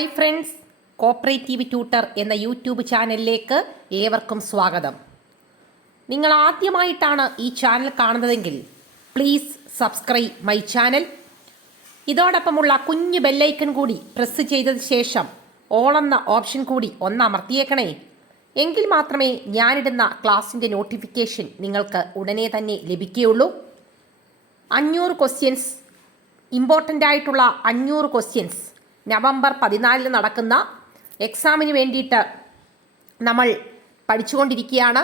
Hi friends, cooperative tutor എന്ന YouTube ചാനലിലേക്ക് ഏവർക്കും സ്വാഗതം. നിങ്ങൾ ആദ്യമായിട്ടാണ് ഈ ചാനൽ കാണുന്നതെങ്കിൽ പ്ലീസ് സബ്സ്ക്രൈബ് മൈ ചാനൽ. ഇതോടൊപ്പമുള്ള കുഞ്ഞു ബെല്ലൈക്കൺ കൂടി പ്രസ് ചെയ്തതിന് ശേഷം ഓൾ എന്ന ഓപ്ഷൻ കൂടി ഒന്ന് അമർത്തിയേക്കണേ. എങ്കിൽ മാത്രമേ ഞാനിടുന്ന ക്ലാസ്സിൻ്റെ നോട്ടിഫിക്കേഷൻ നിങ്ങൾക്ക് ഉടനെ തന്നെ ലഭിക്കുകയുള്ളൂ. 500 ക്വസ്റ്റ്യൻസ്, ഇമ്പോർട്ടൻ്റ് ആയിട്ടുള്ള 500 ക്വസ്റ്റ്യൻസ് നവംബർ 14 നടക്കുന്ന എക്സാമിന് വേണ്ടിയിട്ട് നമ്മൾ പഠിച്ചുകൊണ്ടിരിക്കുകയാണ്.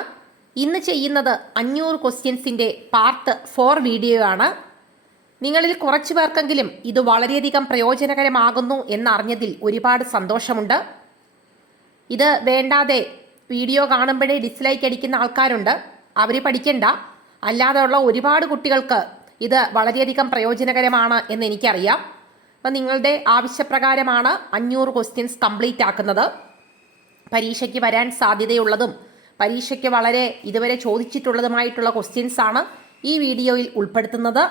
ഇന്ന് ചെയ്യുന്നത് 500 ക്വസ്റ്റ്യൻസിൻ്റെ പാർട്ട് 4 വീഡിയോ ആണ്. നിങ്ങളിൽ കുറച്ചു പേർക്കെങ്കിലും ഇത് വളരെയധികം പ്രയോജനകരമാകുന്നു എന്നറിഞ്ഞതിൽ ഒരുപാട് സന്തോഷമുണ്ട്. ഇത് വേണ്ടാതെ വീഡിയോ കാണുമ്പോഴേ ഡിസ്ലൈക്ക് അടിക്കുന്ന ആൾക്കാരുണ്ട്. അവർ പഠിക്കണ്ട. അല്ലാതെയുള്ള ഒരുപാട് കുട്ടികൾക്ക് ഇത് വളരെയധികം പ്രയോജനകരമാണ് എന്ന് എനിക്കറിയാം. അപ്പം നിങ്ങളുടെ ആവശ്യപ്രകാരമാണ് 500 ക്വസ്റ്റ്യൻസ് കംപ്ലീറ്റ് ആക്കുന്നത്. പരീക്ഷയ്ക്ക് വരാൻ സാധ്യതയുള്ളതും പരീക്ഷയ്ക്ക് വളരെ ഇതുവരെ ചോദിച്ചിട്ടുള്ളതുമായിട്ടുള്ള ക്വസ്റ്റ്യൻസ് ആണ് ഈ വീഡിയോയിൽ ഉൾപ്പെടുത്തുന്നത്.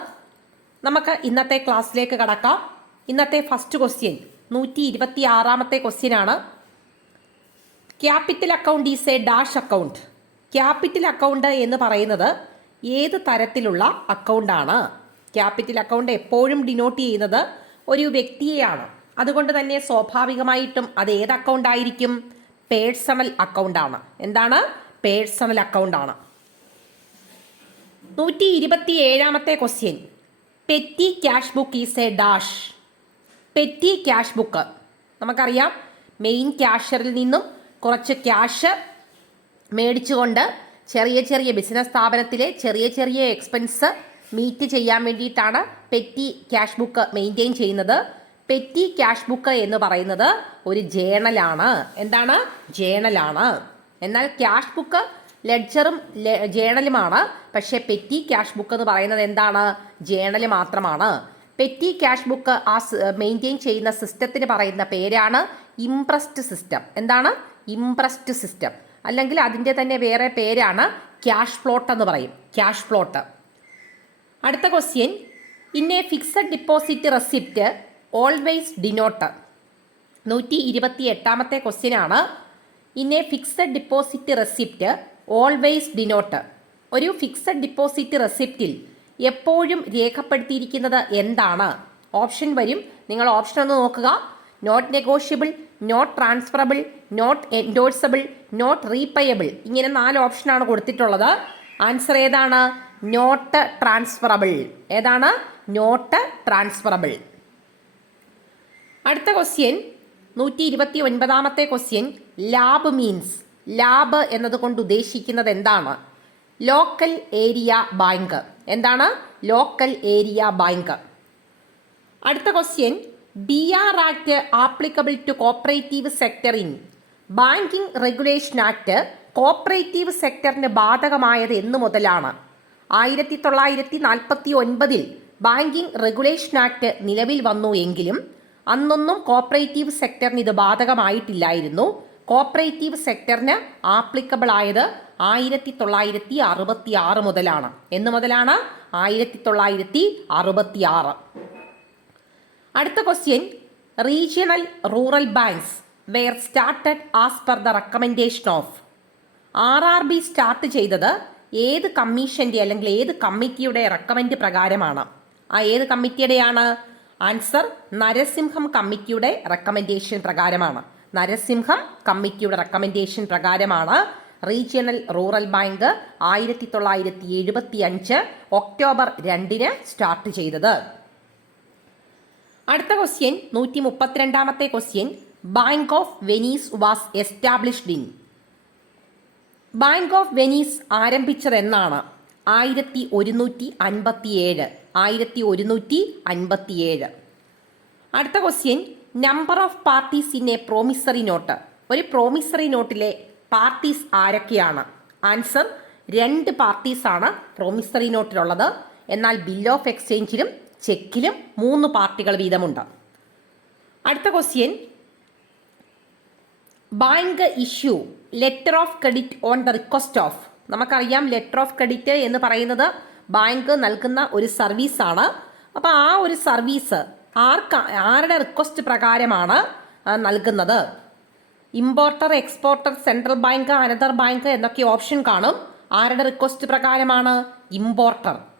നമുക്ക് ഇന്നത്തെ ക്ലാസ്സിലേക്ക് കടക്കാം. ഇന്നത്തെ ഫസ്റ്റ് ക്വസ്റ്റ്യൻ 126ാമത്തെ ക്വസ്റ്റ്യനാണ്. Capital account is a dash account. Capital account എന്ന് പറയുന്നത് ഏത് തരത്തിലുള്ള അക്കൗണ്ടാണ്? ക്യാപിറ്റൽ അക്കൗണ്ട് എപ്പോഴും ഡിനോട്ട് ചെയ്യുന്നത് ഒരു വ്യക്തിയെയാണ്. അതുകൊണ്ട് തന്നെ സ്വാഭാവികമായിട്ടും അത് ഏത് അക്കൗണ്ട് ആയിരിക്കും? പേഴ്സണൽ അക്കൗണ്ടാണ്. എന്താണ്? പേഴ്സണൽ അക്കൗണ്ടാണ്. 127ാമത്തെ question. Petty cash book is a dash. Petty cash book നമുക്കറിയാം, മെയിൻ ക്യാഷ്യറിൽ നിന്നും കുറച്ച് ക്യാഷ് മേടിച്ചുകൊണ്ട് ചെറിയ ചെറിയ ബിസിനസ് സ്ഥാപനത്തിലെ ചെറിയ ചെറിയ എക്സ്പെൻസ് മീറ്റ് ചെയ്യാൻ വേണ്ടിയിട്ടാണ് പെറ്റി ക്യാഷ് ബുക്ക് മെയിൻറ്റെയിൻ ചെയ്യുന്നത്. പെറ്റി ക്യാഷ് ബുക്ക് എന്ന് പറയുന്നത് ഒരു ജേണലാണ്. എന്താണ്? ജേണലാണ്. എന്നാൽ ക്യാഷ് ബുക്ക് ലെഡ്ജറും ജേണലുമാണ്. പക്ഷേ പെറ്റി ക്യാഷ് ബുക്ക് എന്ന് പറയുന്നത് എന്താണ്? ജേണൽ മാത്രമാണ്. പെറ്റി ക്യാഷ് ബുക്ക് മെയിൻറ്റെയിൻ ചെയ്യുന്ന സിസ്റ്റത്തിന് പറയുന്ന പേരാണ് ഇംപ്രസ്ഡ് സിസ്റ്റം. എന്താണ്? Imprest system. അല്ലെങ്കിൽ അതിൻ്റെ തന്നെ വേറെ പേരാണ് ക്യാഷ് ഫ്ലോട്ട് എന്ന് പറയും. Cash float. അടുത്ത question. In a fixed deposit receipt always denote. 128ാമത്തെ ക്വസ്റ്റ്യനാണ്. In a fixed deposit receipt always denote. ഒരു ഫിക്സഡ് ഡിപ്പോസിറ്റ് റെസിപ്റ്റിൽ എപ്പോഴും രേഖപ്പെടുത്തിയിരിക്കുന്നത് എന്താണ്? ഓപ്ഷൻ വരും. നിങ്ങൾ ഓപ്ഷൻ ഒന്ന് നോക്കുക. Not negotiable, not transferable, not endorsable, not repayable. ഇങ്ങനെ 4 ഓപ്ഷനാണ് കൊടുത്തിട്ടുള്ളത്. ആൻസർ ഏതാണ്? Not transferable. ഏതാണ്? Not transferable. അടുത്ത ക്വസ്റ്റ്യൻ 129ാമത്തെ ക്വസ്റ്റ്യൻ. LAB means. ലാബ് എന്നതുകൊണ്ട് ഉദ്ദേശിക്കുന്നത് എന്താണ്? Local area bank. എന്താണ്? Local area bank. അടുത്ത question. BR act applicable to cooperative sector in. Banking regulation act cooperative സെക്ടറിന് ബാധകമായത് എന്ന് മുതലാണ്? 1949 ബാങ്കിങ് റെഗുലേഷൻ ആക്ട് നിലവിൽ വന്നു എങ്കിലും അന്നൊന്നും കോപ്പറേറ്റീവ് സെക്ടറിന് ഇത് ബാധകമായിട്ടില്ലായിരുന്നു. കോപ്പറേറ്റീവ് സെക്ടറിന് ആപ്ലിക്കബിൾ ആയത് 1966 മുതലാണ്. എന്ന് മുതലാണ്? 1966. അടുത്ത question. Regional rural banks were started as per the recommendation of. RRB start ചെയ്തത് ഏത് കമ്മീഷൻ്റെ അല്ലെങ്കിൽ ഏത് കമ്മിറ്റിയുടെ റെക്കമെൻഡ് പ്രകാരമാണ്? ആ ഏത് കമ്മിറ്റിയുടെയാണ്? ആൻസർ നരസിംഹം കമ്മിറ്റിയുടെ റെക്കമെൻഡേഷൻ പ്രകാരമാണ്. നരസിംഹം കമ്മിറ്റിയുടെ റെക്കമെൻഡേഷൻ പ്രകാരമാണ് regional rural bank 1975 October 2 start ചെയ്തത്. അടുത്ത ക്വസ്റ്റ്യൻ 132ാമത്തെ question. Bank of Venice was established in. Bank of Venice ആരംഭിച്ചത് എന്നാണ്? 1157. 1157. അടുത്ത question. Number of parties in a promissory note. ഒരു പ്രോമിസറി നോട്ടിലെ പാർട്ടീസ് ആരൊക്കെയാണ്? ആൻസർ 2 പാർട്ടീസാണ് പ്രോമിസറി നോട്ടിലുള്ളത്. എന്നാൽ ബിൽ ഓഫ് എക്സ്ചേഞ്ചിലും ചെക്കിലും 3 പാർട്ടികൾ വീതമുണ്ട്. അടുത്ത question. Bank issue letter of credit on the request of. നമുക്കറിയാം, ലെറ്റർ ഓഫ് ക്രെഡിറ്റ് എന്ന് പറയുന്നത് ബാങ്ക് നൽകുന്ന ഒരു സർവീസാണ്. അപ്പോൾ ആ ഒരു സർവീസ് ആരുടെ റിക്വസ്റ്റ് പ്രകാരമാണ് നൽകുന്നത്? Importer, exporter, central bank, another bank എന്നൊക്കെ ഓപ്ഷൻ കാണും. ആരുടെ റിക്വസ്റ്റ് പ്രകാരമാണ്?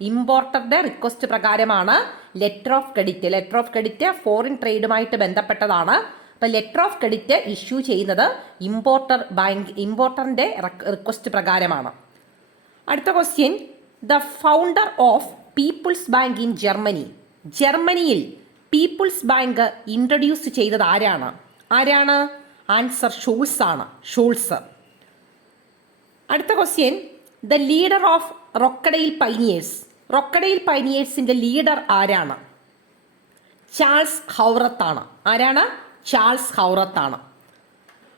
ഇമ്പോർട്ടറുടെ റിക്വസ്റ്റ് പ്രകാരമാണ് letter of credit. Letter of credit foreign ട്രേഡുമായിട്ട് ബന്ധപ്പെട്ടതാണ്. അപ്പം ലെറ്റർ ഓഫ് ക്രെഡിറ്റ് ഇഷ്യൂ ചെയ്യുന്നത് ഇമ്പോർട്ടറിന്റെ റിക്വസ്റ്റ് പ്രകാരമാണ്. അടുത്ത question, the founder of people's bank in Germany. ജർമ്മനിയിൽ പീപ്പിൾസ് ബാങ്ക് ഇൻട്രൊഡ്യൂസ് ചെയ്തത് ആരാണ്? ആൻസർ ഷൂൾസ് ആണ്. ഷൂൾസ്. അടുത്ത question, the leader of Rochdale pioneers. Rochdale പൈനിയേഴ്സിന്റെ ലീഡർ ആരാണ്? ചാൾസ് ഹൗറത്താണ്. ആരാണ്? ചാൾസ് ഹൗറത്താണ്.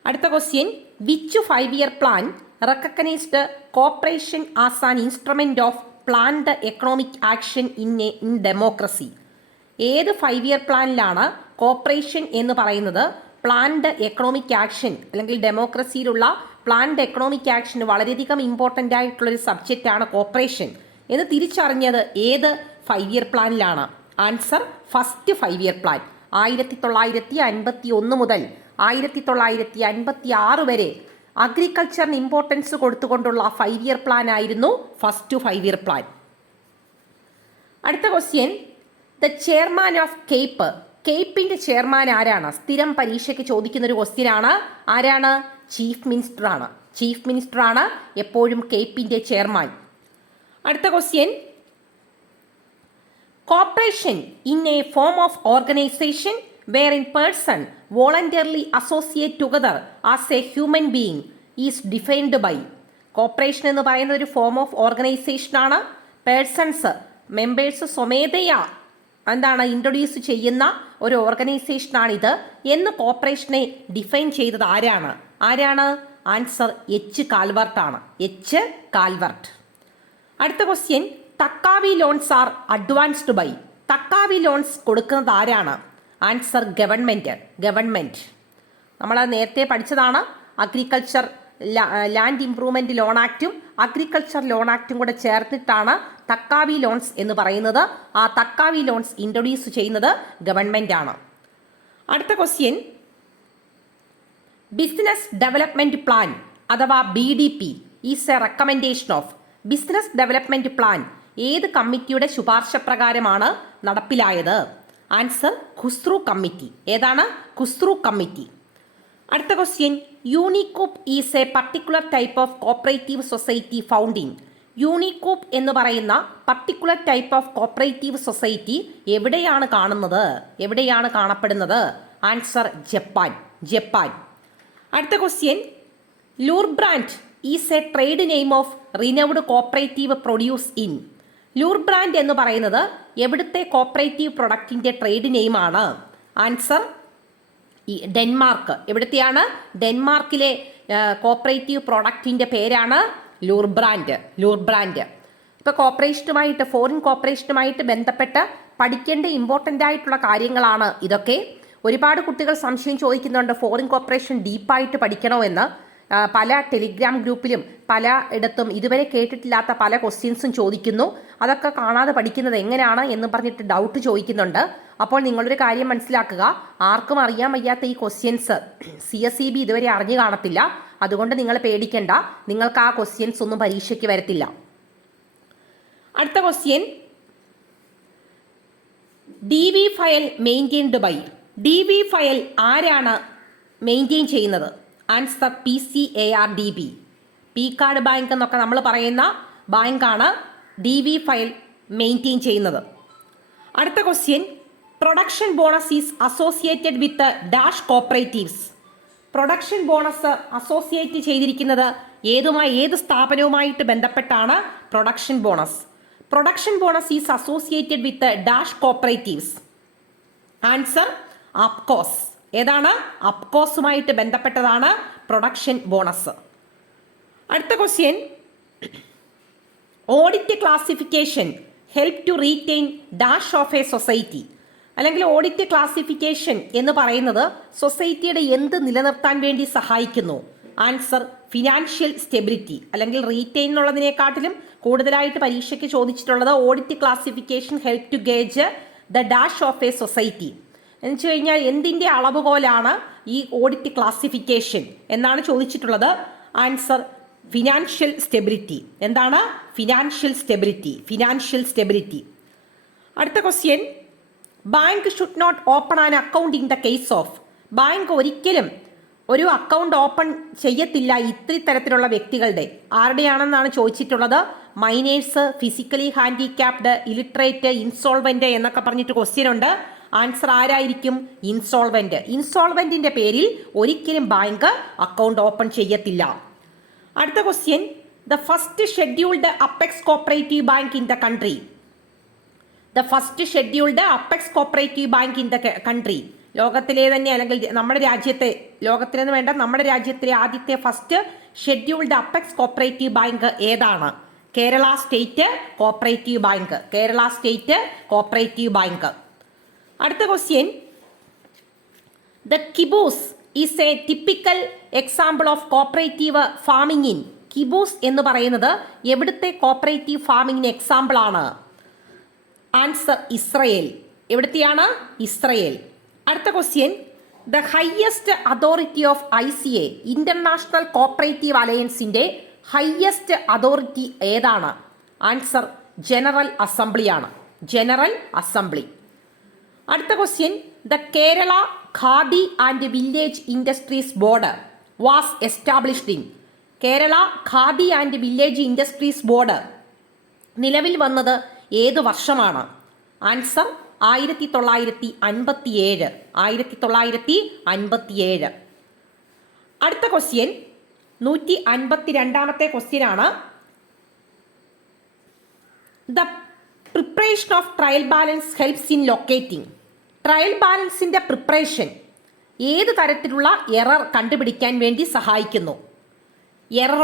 അടുത്ത question, which 5-year plan recognised cooperation as an instrument of planned economic action in democracy. ഏത് 5-year പ്ലാനിലാണ് കോപ്പറേഷൻ എന്ന് പറയുന്നത് പ്ലാൻഡ് എക്കണോമിക് ആക്ഷൻ അല്ലെങ്കിൽ ഡെമോക്രസിയിലുള്ള പ്ലാൻഡ് എക്കണോമിക് ആക്ഷൻ വളരെയധികം ഇമ്പോർട്ടൻ്റ് ആയിട്ടുള്ളൊരു സബ്ജക്റ്റാണ് കോപ്പറേഷൻ എന്ന് തിരിച്ചറിഞ്ഞത് ഏത് 5-year പ്ലാനിലാണ്? Answer first 5-year plan. 1951 മുതൽ 1956 വരെ അഗ്രികൾച്ചറിന് ഇമ്പോർട്ടൻസ് കൊടുത്തുകൊണ്ടുള്ള 5-year പ്ലാൻ ആയിരുന്നു ഫസ്റ്റ് 5-year പ്ലാൻ. അടുത്ത question, the chairman of CAPE. കേപ്പിന്റെ ചെയർമാൻ ആരാണ്? സ്ഥിരം പരീക്ഷയ്ക്ക് ചോദിക്കുന്ന ഒരു ക്വസ്റ്റ്യൻ ആണ്. ആരാണ്? ചീഫ് മിനിസ്റ്റർ ആണ് എപ്പോഴും കേപ്പിന്റെ ചെയർമാൻ. അടുത്ത question, cooperation in a form of organisation wherein person voluntarily associate together as a human being is defined by. Cooperation എന്ന് പറയുന്ന ഒരു ഫോം ഓഫ് ഓർഗനൈസേഷൻ ആണ്. പേഴ്സൺസ്, മെമ്പേഴ്സ് സ്വമേധയാ ഇൻട്രൊഡ്യൂസ് ചെയ്യുന്ന ഒരു ഓർഗനൈസേഷനാണിത് എന്ന് കോപ്പറേഷനെ ഡിഫൈൻ ചെയ്തത് ആരാണ്? ആൻസർ എച്ച് കാൽവർട്ട് ആണ്. H Calvert. അടുത്ത question, taccavi loans are advanced by. Taccavi loans കൊടുക്കുന്നത് ആരാണ്? Answer government. നമ്മൾ നേരത്തെ പഠിച്ചതാണ്. അഗ്രികൾച്ചർ ലാൻഡ് ഇംപ്രൂവ്മെന്റ് ലോൺ ആക്റ്റും അഗ്രികൾച്ചർ ലോൺ ആക്റ്റും കൂടെ ചേർത്തിട്ടാണ് തക്കാവി ലോൺസ് എന്ന് പറയുന്നത്. ആ തക്കാവി ലോൺസ് ഇൻട്രൊഡ്യൂസ് ചെയ്യുന്നത് ഗവൺമെന്റ് ആണ്. അടുത്ത ക്വസ്റ്റ്യൻ, ബിസിനസ് ഡെവലപ്മെന്റ് പ്ലാൻ അഥവാ BDP is a recommendation of. Business development plan ഏത് കമ്മിറ്റിയുടെ ശുപാർശ പ്രകാരമാണ് നടപ്പിലായത്? Answer Khusro committee. ഏതാണ്? ഖുസ്രു കമ്മിറ്റി. അടുത്ത question, Unicoop is a particular type of cooperative society founding. Unicoop എന്ന് പറയുന്ന particular type of cooperative society എവിടെയാണ് കാണപ്പെടുന്നത്? Answer Japan. അടുത്ത question, ലൂർബ്രാൻഡ് is a trade name of renowned cooperative produce in. Lur brand എന്ന് പറയുന്നത് എവിടുത്തെ കോപ്പറേറ്റീവ് പ്രൊഡക്റ്റിന്റെ ട്രേഡ് നെയിമാണ്? Answer Denmark. എവിടത്തെയാണ്? ഡെൻമാർക്കിലെ കോപ്പറേറ്റീവ് പ്രൊഡക്റ്റിന്റെ പേരാണ് ലൂർബ്രാൻഡ്. ഇപ്പോൾ ഫോറിൻ കോപ്പറേഷനുമായിട്ട് ബന്ധപ്പെട്ട് പഠിക്കേണ്ട ഇമ്പോർട്ടൻ്റ് ആയിട്ടുള്ള കാര്യങ്ങളാണ് ഇതൊക്കെ. ഒരുപാട് കുട്ടികൾ സംശയം ചോദിക്കുന്നുണ്ട് ഫോറിൻ കോപ്പറേഷൻ ഡീപ്പായിട്ട് പഠിക്കണോ എന്ന്. പല ടെലിഗ്രാം ഗ്രൂപ്പിലും പല ഇടത്തും ഇതുവരെ കേട്ടിട്ടില്ലാത്ത പല ക്വസ്റ്റ്യൻസും ചോദിക്കുന്നു. അതൊക്കെ കാണാതെ പഠിക്കുന്നത് എങ്ങനെയാണ് എന്ന് പറഞ്ഞിട്ട് ഡൗട്ട് ചോദിക്കുന്നുണ്ട്. അപ്പോൾ നിങ്ങളൊരു കാര്യം മനസ്സിലാക്കുക, ആർക്കും അറിയാൻ വയ്യാത്ത ഈ ക്വസ്റ്റ്യൻസ് CSEB ഇതുവരെ അറിഞ്ഞു കാണത്തില്ല. അതുകൊണ്ട് നിങ്ങൾ പേടിക്കണ്ട, നിങ്ങൾക്ക് ആ ക്വസ്റ്റ്യൻസ് ഒന്നും പരീക്ഷയ്ക്ക് വരത്തില്ല. അടുത്ത question, DV file maintained by. DV file ആരാണ് മെയിൻറ്റെയിൻ ചെയ്യുന്നത്? Answer PCARDB. P CARD bank എന്നൊക്കെ നമ്മൾ പറയുന്ന ബാങ്കാണ് DV ഫയൽ മെയിൻറ്റെയിൻ ചെയ്യുന്നത്. അടുത്ത question, production bonus is associated with dash cooperatives. Production bonus associate ചെയ്തിരിക്കുന്നത് ഏത് സ്ഥാപനവുമായിട്ട് ബന്ധപ്പെട്ടാണ്? Production bonus is associated with dash cooperatives. Answer APCOS. ഏതാണ്? അപ്കോസുമായിട്ട് ബന്ധപ്പെട്ടതാണ് പ്രൊഡക്ഷൻ ബോണസ്. അടുത്ത question, audit classification help to retain dash of a society. അല്ലെങ്കിൽ audit classification എന്ന് പറയുന്നത് സൊസൈറ്റിയുടെ എന്ത് നിലനിർത്താൻ വേണ്ടി സഹായിക്കുന്നു? Answer financial stability. അല്ലെങ്കിൽ റീറ്റെയിൻ എന്നുള്ളതിനെക്കാട്ടിലും കൂടുതലായിട്ട് പരീക്ഷയ്ക്ക് ചോദിച്ചിട്ടുള്ളത് audit classification help to gauge the dash of a society. എന്ന് വെച്ച് കഴിഞ്ഞാൽ എന്തിൻ്റെ അളവുകോലാണ് ഈ ഓഡിറ്റ് ക്ലാസിഫിക്കേഷൻ എന്നാണ് ചോദിച്ചിട്ടുള്ളത്. Answer financial stability. എന്താണ്? Financial stability. അടുത്ത question, bank should not open an account in the case of. ബാങ്ക് ഒരിക്കലും ഒരു അക്കൗണ്ട് ഓപ്പൺ ചെയ്യത്തില്ല ഇത്തരത്തിലുള്ള വ്യക്തികളുടെ. ആരുടെയാണെന്നാണ് ചോദിച്ചിട്ടുള്ളത്. Minors, physically handicapped, illiterate, insolvent എന്നൊക്കെ പറഞ്ഞിട്ട് ക്വസ്റ്റ്യൻ ഉണ്ട്. ആൻസർ ആരായിരിക്കും? ഇൻസോൾവെന്റിന്റെ പേരിൽ ഒരിക്കലും ബാങ്ക് അക്കൗണ്ട് ഓപ്പൺ ചെയ്യത്തില്ല. അടുത്ത question, the first scheduled apex cooperative bank in the country. The first scheduled apex cooperative bank in the country. ലോകത്തിലെ തന്നെ, അല്ലെങ്കിൽ നമ്മുടെ രാജ്യത്തെ, ലോകത്തിലെന്ന് വേണ്ട, നമ്മുടെ രാജ്യത്തിലെ ആദ്യത്തെ first scheduled apex cooperative bank ഏതാണ്? Kerala state cooperative bank. അടുത്ത question, the kibbutz is a typical example of cooperative farming in. Kibbutz എന്ന് പറയുന്നത് എവിടുത്തെ കോപ്പറേറ്റീവ് ഫാമിംഗിന് എക്സാമ്പിൾ ആണ്? Answer Israel. എവിടുത്തെയാണ്? ഇസ്രയേൽ. അടുത്ത question, the highest authority of ICA, international cooperative അലയൻസിന്റെ ഹയസ്റ്റ് അതോറിറ്റി ഏതാണ്? Answer general assembly. അടുത്ത question, the Kerala Khadi and village industries board was established in. Kerala Khadi and village industries board നിലവിൽ വന്നത് ഏത് വർഷമാണ്? ആൻസർ 1957. അടുത്ത ക്വസ്റ്റ്യൻ 152ാമത്തെ ക്വസ്റ്റ്യൻ ആണ്. The preparation of trial balance helps in locating. Trial ബാലൻസിന്റെ പ്രിപ്പറേഷൻ ഏത് തരത്തിലുള്ള എറർ കണ്ടുപിടിക്കാൻ വേണ്ടി സഹായിക്കുന്നു? എറർ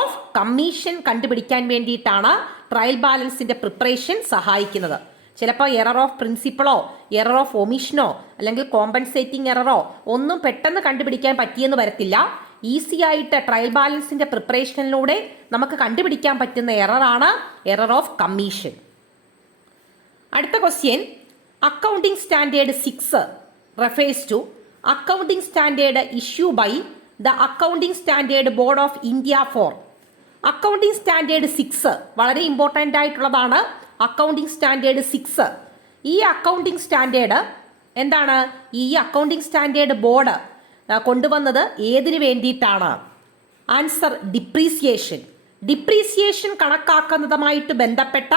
ഓഫ് കമ്മീഷൻ കണ്ടുപിടിക്കാൻ വേണ്ടിയിട്ടാണ് ട്രയൽ ബാലൻസിന്റെ പ്രിപ്പറേഷൻ സഹായിക്കുന്നത്. ചിലപ്പോൾ എറർ ഓഫ് പ്രിൻസിപ്പിളോ എറർ ഓഫ് ഒമിഷനോ അല്ലെങ്കിൽ കോമ്പൻസേറ്റിംഗ് എററോ ഒന്നും പെട്ടെന്ന് കണ്ടുപിടിക്കാൻ പറ്റിയെന്ന് വരത്തില്ല. ഈസി ആയിട്ട് ട്രയൽ ബാലൻസിന്റെ പ്രിപ്പറേഷനിലൂടെ നമുക്ക് കണ്ടുപിടിക്കാൻ പറ്റുന്ന എററാണ് എറർ ഓഫ് കമ്മീഷൻ. അടുത്ത question, accounting standard 6 refers to accounting standard issue by the accounting standard board of India for. Accounting standard 6 വളരെ ഇമ്പോർട്ടൻ്റ് ആയിട്ടുള്ളതാണ്. അക്കൗണ്ടിംഗ് സ്റ്റാൻഡേർഡ് 6, ഈ അക്കൗണ്ടിംഗ് സ്റ്റാൻഡേർഡ് എന്താണ്? ഈ അക്കൗണ്ടിംഗ് സ്റ്റാൻഡേർഡ് ബോർഡ് കൊണ്ടുവന്നത് ഏതിനു വേണ്ടിയിട്ടാണ്? ആൻസർ ഡിപ്രീസിയേഷൻ കണക്കാക്കുന്നതുമായിട്ട് ബന്ധപ്പെട്ട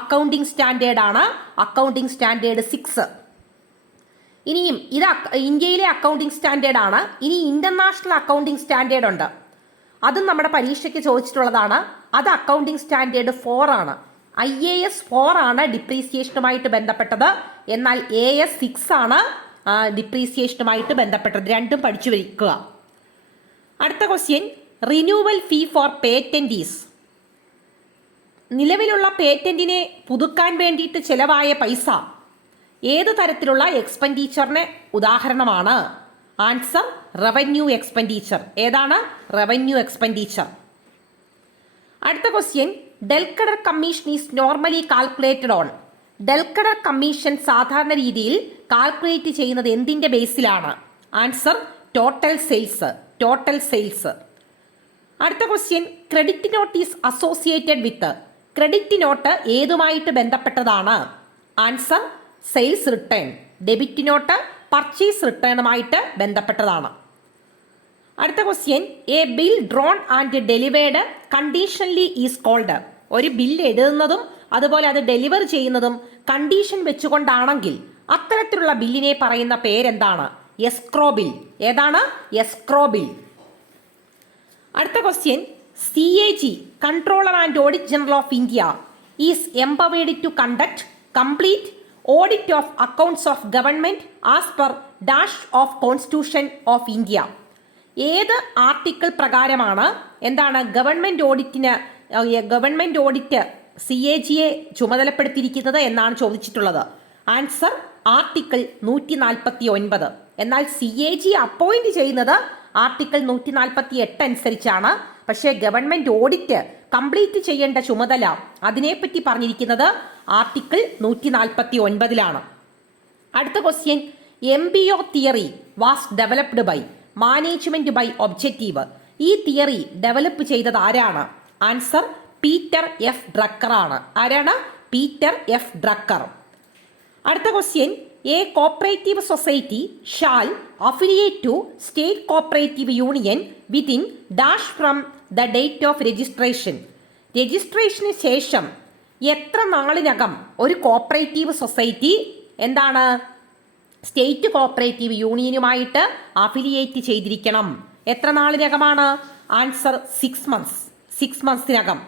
accounting സ്റ്റാൻഡേർഡാണ് accounting standard 6. ഇനിയും ഇത് ഇന്ത്യയിലെ അക്കൗണ്ടിംഗ് സ്റ്റാൻഡേർഡാണ്. ഇനി ഇന്റർനാഷണൽ അക്കൗണ്ടിംഗ് സ്റ്റാൻഡേർഡ് ഉണ്ട്. അതും നമ്മുടെ പരീക്ഷയ്ക്ക് ചോദിച്ചിട്ടുള്ളതാണ്. അത് അക്കൗണ്ടിംഗ് സ്റ്റാൻഡേർഡ് 4 ആണ്. IAS 4 ആണ് ഡിപ്രീസിയേഷനുമായിട്ട് ബന്ധപ്പെട്ടത്. എന്നാൽ AS 6 ആണ് ഡിപ്രീസിയേഷനുമായിട്ട് ബന്ധപ്പെട്ടത്. രണ്ടും പഠിച്ചു വയ്ക്കുക. അടുത്ത ക്വസ്റ്റ്യൻ, റിന്യൂവൽ ഫീ ഫോർ പേറ്റന്റീസ്. നിലവിലുള്ള പേറ്റന്റിനെ പുതുക്കാൻ വേണ്ടിയിട്ട് ചെലവായ പൈസ ഏത് തരത്തിലുള്ള എക്സ്പെൻഡിച്ചറിന് ഉദാഹരണമാണ്? Answer revenue expenditure. ഏതാണ്? Revenue expenditure. അടുത്ത question, del credere commission is normally calculated on. Del credere commission സാധാരണ രീതിയിൽ കാൽക്കുലേറ്റ് ചെയ്യുന്നത് എന്തിൻ്റെ ബേസിലാണ്? Answer total sales. അടുത്ത question, credit note is associated with. Credit note ഏതുമായിട്ട് ബന്ധപ്പെട്ടതാണ്? Answer sales return. Debit note purchase റിട്ടേണുമായിട്ട് ബന്ധപ്പെട്ടതാണ്. അടുത്ത question, a bill drawn and delivered conditionally is called. ഒരു ബില്ല് എഴുതുന്നതും അതുപോലെ അത് ഡെലിവർ ചെയ്യുന്നതും കണ്ടീഷൻ വെച്ചുകൊണ്ടാണെങ്കിൽ അത്തരത്തിലുള്ള ബില്ലിനെ പറയുന്ന പേരെന്താണ്? Escrow bill. ഏതാണ്? Escrow bill. അടുത്ത question, CAG controller and audit general of India is empowered to conduct complete audit of accounts of government as per dash of constitution of India. ഏത് article പ്രകാരമാണ് എന്താണ് government audit CAGയെ ചുമതലപ്പെടുത്തിയിരിക്കുന്നത് എന്നാണ് ചോദിച്ചിട്ടുള്ളത്? Answer article 149. എന്നാൽ CAG appoint ചെയ്യുന്നത് article 148 അനുസരിച്ചാണ്. പക്ഷേ ഗവൺമെന്റ് ഓഡിറ്റ് കംപ്ലീറ്റ് ചെയ്യേണ്ട ചുമതല അതിനെപ്പറ്റി പറഞ്ഞിരിക്കുന്നത് ആർട്ടിക്കിൾ 149. അടുത്ത question MBO theory was developed by management by objective. ഈ തിയറി ഡെവലപ്പ് ചെയ്തത് ആരാണ്? ആൻസർ പീറ്റർ എഫ് ഡ്രക്കർ ആണ്. ആരാണ്? Peter F Drucker. അടുത്ത question a cooperative society shall affiliate to state cooperative union within dash from the date of registration. രജിസ്ട്രേഷന് ശേഷം എത്ര നാളിനകം ഒരു കോപ്പറേറ്റീവ് സൊസൈറ്റി എന്താണ് സ്റ്റേറ്റ് കോപ്പറേറ്റീവ് യൂണിയനുമായിട്ട് അഫിലിയേറ്റ് ചെയ്തിരിക്കണം? എത്ര നാളിനകമാണ്? Answer 6 months. 6 monthsനകം.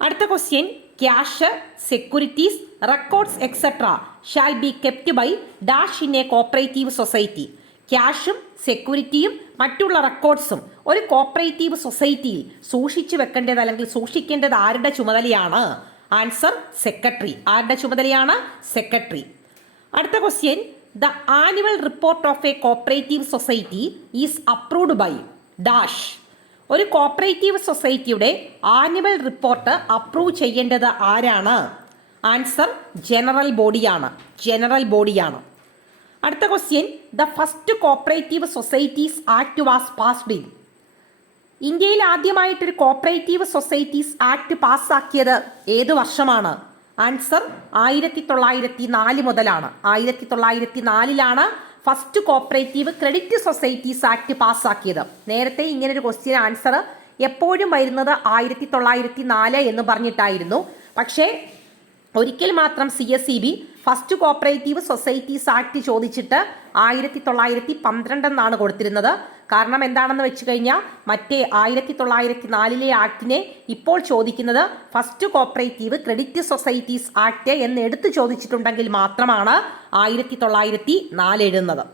അടുത്ത question cash, securities, records etcetera shall be kept by dash in a cooperative society. ക്യാഷും സെക്യൂരിറ്റിയും മറ്റുള്ള റെക്കോർഡ്സും ഒരു കോപ്പറേറ്റീവ് സൊസൈറ്റിയിൽ സൂക്ഷിച്ചു വെക്കേണ്ടത് അല്ലെങ്കിൽ സൂക്ഷിക്കേണ്ടത് ആരുടെ ചുമതലയാണ്? Answer secretary. ആരുടെ ചുമതലയാണ്? സെക്രട്ടറി. അടുത്ത question the annual report of a cooperative society is approved by dash. ഒരു കോപ്പറേറ്റീവ് സൊസൈറ്റിയുടെ ആനുവൽ റിപ്പോർട്ട് അപ്രൂവ് ചെയ്യേണ്ടത് ആരാണ്? ആൻസർ ജനറൽ ബോഡിയാണ്. ജനറൽ ബോഡിയാണ്. അടുത്ത question the first cooperative societies act was passed in. ഇന്ത്യയിൽ ആദ്യമായിട്ടൊരു കോപ്പറേറ്റീവ് സൊസൈറ്റീസ് ആക്ട് പാസ്സാക്കിയത് ഏത് വർഷമാണ്? ആൻസർ 1904 മുതലാണ്. 1904 first cooperative credit societies act പാസ്സാക്കിയത്. നേരത്തെ ഇങ്ങനൊരു ക്വസ്റ്റ്യൻ ആൻസർ എപ്പോഴും വരുന്നത് 1904 എന്ന് പറഞ്ഞിട്ടായിരുന്നു. പക്ഷേ ഒരിക്കൽ മാത്രം CSEB first cooperative societies act ചോദിച്ചിട്ട് 1912 എന്നാണ് കൊടുത്തിരുന്നത്. കാരണം എന്താണെന്ന് വെച്ച് കഴിഞ്ഞാൽ മറ്റേ 1904 ആക്ടിനെ ഇപ്പോൾ ചോദിക്കുന്നത് first cooperative credit societies act എന്ന് എടുത്തു ചോദിച്ചിട്ടുണ്ടെങ്കിൽ മാത്രമാണ് 1904 എഴുതുന്നത്.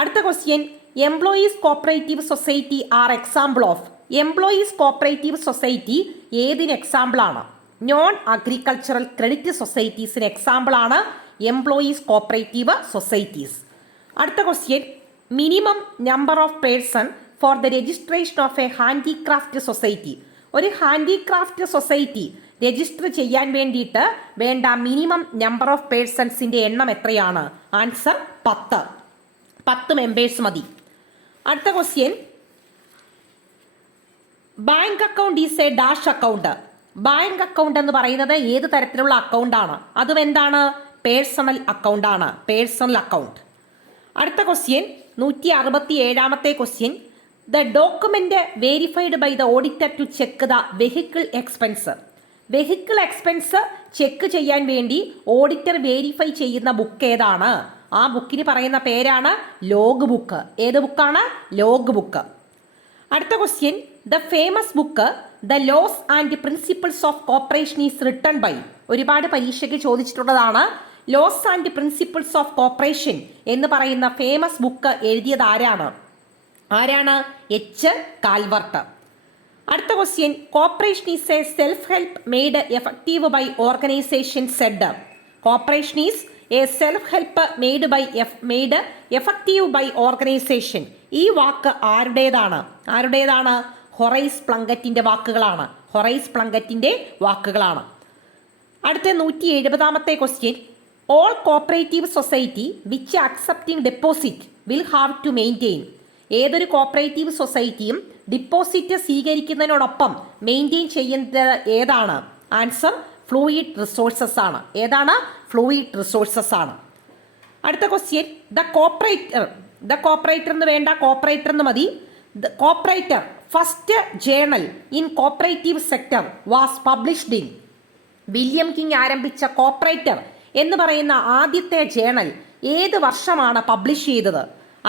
അടുത്ത question employees cooperative society are example of. Employees cooperative society ഏതിന് എക്സാമ്പിളാണ്? നോൺ അഗ്രികൾച്ചറൽ ക്രെഡിറ്റ് സൊസൈറ്റീസിന് എക്സാമ്പിളാണ് എംപ്ലോയീസ് കോപ്പറേറ്റീവ് സൊസൈറ്റീസ്. അടുത്ത question minimum number of person for the registration of a handicraft society. ഒരു ഹാൻഡിക്രാഫ്റ്റ് സൊസൈറ്റി രജിസ്റ്റർ ചെയ്യാൻ വേണ്ടിയിട്ട് വേണ്ട minimum number of പേഴ്സൺസിന്റെ എണ്ണം എത്രയാണ്? ആൻസർ 10 മെമ്പേഴ്സ് മതി. അടുത്ത question bank account is a dash account. Bank account എന്ന് പറയുന്നത് ഏത് തരത്തിലുള്ള അക്കൗണ്ട് ആണ്? അതും എന്താണ്? പേഴ്സണൽ അക്കൗണ്ട് ആണ്. Personal account. അടുത്ത ക്വസ്റ്റ്യൻ 167ാമത്തെ question the document verified by the auditor to check the vehicle expense. Vehicle expense check ചെയ്യാൻ വേണ്ടി ഓഡിറ്റർ വെരിഫൈ ചെയ്യുന്ന ബുക്ക് ഏതാണ്? ആ ബുക്കിന് പറയുന്ന പേരാണ് ലോഗ് ബുക്ക്. ഏത് ബുക്കാണ്? Log book. അടുത്ത question the famous book the laws and principles of cooperation is written by. ഒരുപാട് പരീക്ഷയ്ക്ക് ചോദിച്ചിട്ടുള്ളതാണ്. Laws and principles of cooperation എന്ന് പറയുന്ന ഫേമസ് ബുക്ക് എഴുതിയത് ആരാണ്? H. കാൽവർട്ട്. അടുത്ത question cooperation is a self help made effective by organization said. Cooperation is a self help made effective by organization. ഈ വാക്ക് ആരുടേതാണ്? ഹൊറൈസ് പ്ലങ്കറ്റിന്റെ വാക്കുകളാണ്. ഹൊറൈസ് പ്ലങ്കറ്റിന്റെ വാക്കുകളാണ്. അടുത്ത 170ാമത്തെ question all cooperative society which accepting deposit will have to maintain. ഏതൊരു കോപ്പറേറ്റീവ് സൊസൈറ്റിയും ഡിപ്പോസിറ്റ് സ്വീകരിക്കുന്നതിനോടൊപ്പം മെയിൻറ്റെയിൻ ചെയ്യുന്നത് ഏതാണ്? ആൻസർ ഫ്ലൂയിഡ് റിസോഴ്സസ് ആണ്. ഏതാണ്? ഫ്ലൂയിഡ് റിസോഴ്സസ് ആണ്. അടുത്ത ക്വസ്റ്റ്യൻ ദ കോപ്പറേറ്റർ എന്ന് വേണ്ട, കോപ്പറേറ്റർ എന്ന് മതി. The cooperator first journal in cooperative sector was published in. William king ആരംഭിച്ച കോപ്പറേറ്റർ എന്ന് പറയുന്ന ആദ്യത്തെ ജേണൽ ഏത് വർഷമാണ് പബ്ലിഷ് ചെയ്തത്?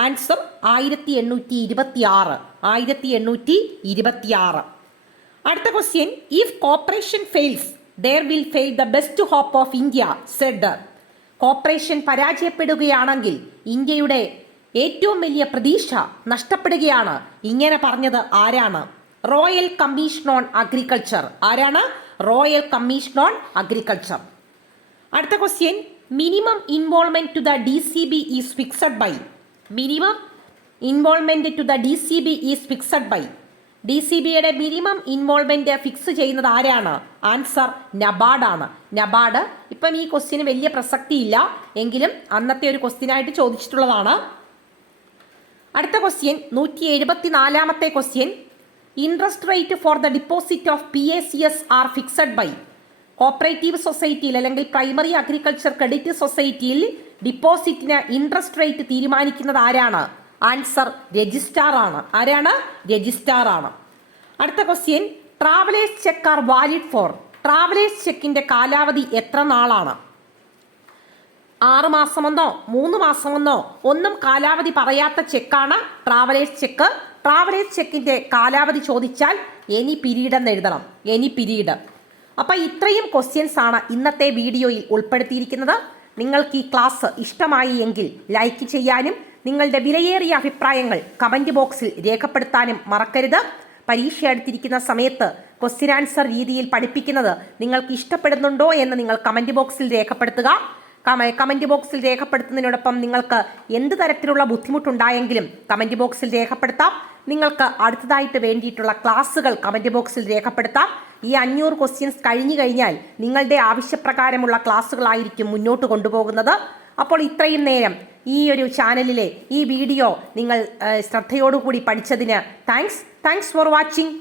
ആൻസർ 1826. 1826. അടുത്ത question if cooperation fails there will fail the best hope of India said. Cooperation പരാജയപ്പെടുകയാണെങ്കിൽ ഇന്ത്യയുടെ ഏറ്റവും വലിയ പ്രതീക്ഷ നഷ്ടപ്പെടുകയാണ്. ഇങ്ങനെ പറഞ്ഞത് ആരാണ്? Royal commission on agriculture. ആരാണ്? Royal commission on agriculture. അടുത്ത question minimum involvement to the DCB is fixed by. Minimum involvement to the DCB is fixed by. DCBയുടെ മിനിമം ഇൻവോൾവ്മെന്റ് ഫിക്സ് ചെയ്യുന്നത് ആരാണ്? ആൻസർ നബാർഡാണ്. നബാർഡ്. ഇപ്പം ഈ ക്വസ്റ്റ്യന് വലിയ പ്രസക്തിയില്ല, എങ്കിലും അന്നത്തെ ഒരു ക്വസ്റ്റ്യനായിട്ട് ചോദിച്ചിട്ടുള്ളതാണ്. അടുത്ത ക്വസ്റ്റ്യൻ 174ാമത്തെ question. Interest rate for the deposit of PACS are fixed by. Cooperative സൊസൈറ്റിയിൽ അല്ലെങ്കിൽ പ്രൈമറി അഗ്രികൾച്ചർ ക്രെഡിറ്റ് സൊസൈറ്റിയിൽ ഡിപ്പോസിറ്റിന് ഇൻട്രസ്റ്റ് റേറ്റ് തീരുമാനിക്കുന്നത് ആരാണ്? ആൻസർ രജിസ്ട്രാർ ആണ്. ആരാണ്? രജിസ്ട്രാർ ആണ്. അടുത്ത question. Travellers cheque are valid for. Travellers ചെക്കിന്റെ കാലാവധി എത്ര നാളാണ്? 6 മാസമെന്നോ 3 മാസമെന്നോ ഒന്നും കാലാവധി പറയാത്ത ചെക്കാണ് ട്രാവലേഴ്സ് ചെക്ക്. ട്രാവലേഴ്സ് ചെക്കിന്റെ കാലാവധി ചോദിച്ചാൽ എനി പീരീഡ് എന്ന് എഴുതണം. Any period. അപ്പം ഇത്രയും ക്വസ്റ്റ്യൻസ് ആണ് ഇന്നത്തെ വീഡിയോയിൽ ഉൾപ്പെടുത്തിയിരിക്കുന്നത്. നിങ്ങൾക്ക് ഈ ക്ലാസ് ഇഷ്ടമായി എങ്കിൽ ലൈക്ക് ചെയ്യാനും നിങ്ങളുടെ വിലയേറിയ അഭിപ്രായങ്ങൾ കമൻറ്റ് ബോക്സിൽ രേഖപ്പെടുത്താനും മറക്കരുത്. പരീക്ഷ അടുത്തിരിക്കുന്ന സമയത്ത് ക്വസ്റ്റ്യൻ ആൻസർ രീതിയിൽ പഠിപ്പിക്കുന്നത് നിങ്ങൾക്ക് ഇഷ്ടപ്പെടുന്നുണ്ടോ എന്ന് നിങ്ങൾ കമൻറ്റ് ബോക്സിൽ രേഖപ്പെടുത്തുക. കമൻറ്റ് ബോക്സിൽ രേഖപ്പെടുത്തുന്നതിനോടൊപ്പം നിങ്ങൾക്ക് എന്ത് തരത്തിലുള്ള ബുദ്ധിമുട്ടുണ്ടായെങ്കിലും കമൻറ്റ് ബോക്സിൽ രേഖപ്പെടുത്താം. നിങ്ങൾക്ക് അടുത്തതായിട്ട് വേണ്ടിയിട്ടുള്ള ക്ലാസ്സുകൾ കമൻറ്റ് ബോക്സിൽ രേഖപ്പെടുത്താം. ഈ 500 ക്വസ്റ്റ്യൻസ് കഴിഞ്ഞു കഴിഞ്ഞാൽ നിങ്ങളുടെ ആവശ്യപ്രകാരമുള്ള ക്ലാസ്സുകളായിരിക്കും മുന്നോട്ട് കൊണ്ടുപോകുന്നത്. അപ്പോൾ ഇത്രയും നേരം ഈ ഒരു ചാനലിലെ ഈ വീഡിയോ നിങ്ങൾ ശ്രദ്ധയോടുകൂടി പഠിച്ചതിന് താങ്ക്സ് ഫോർ വാച്ചിങ്.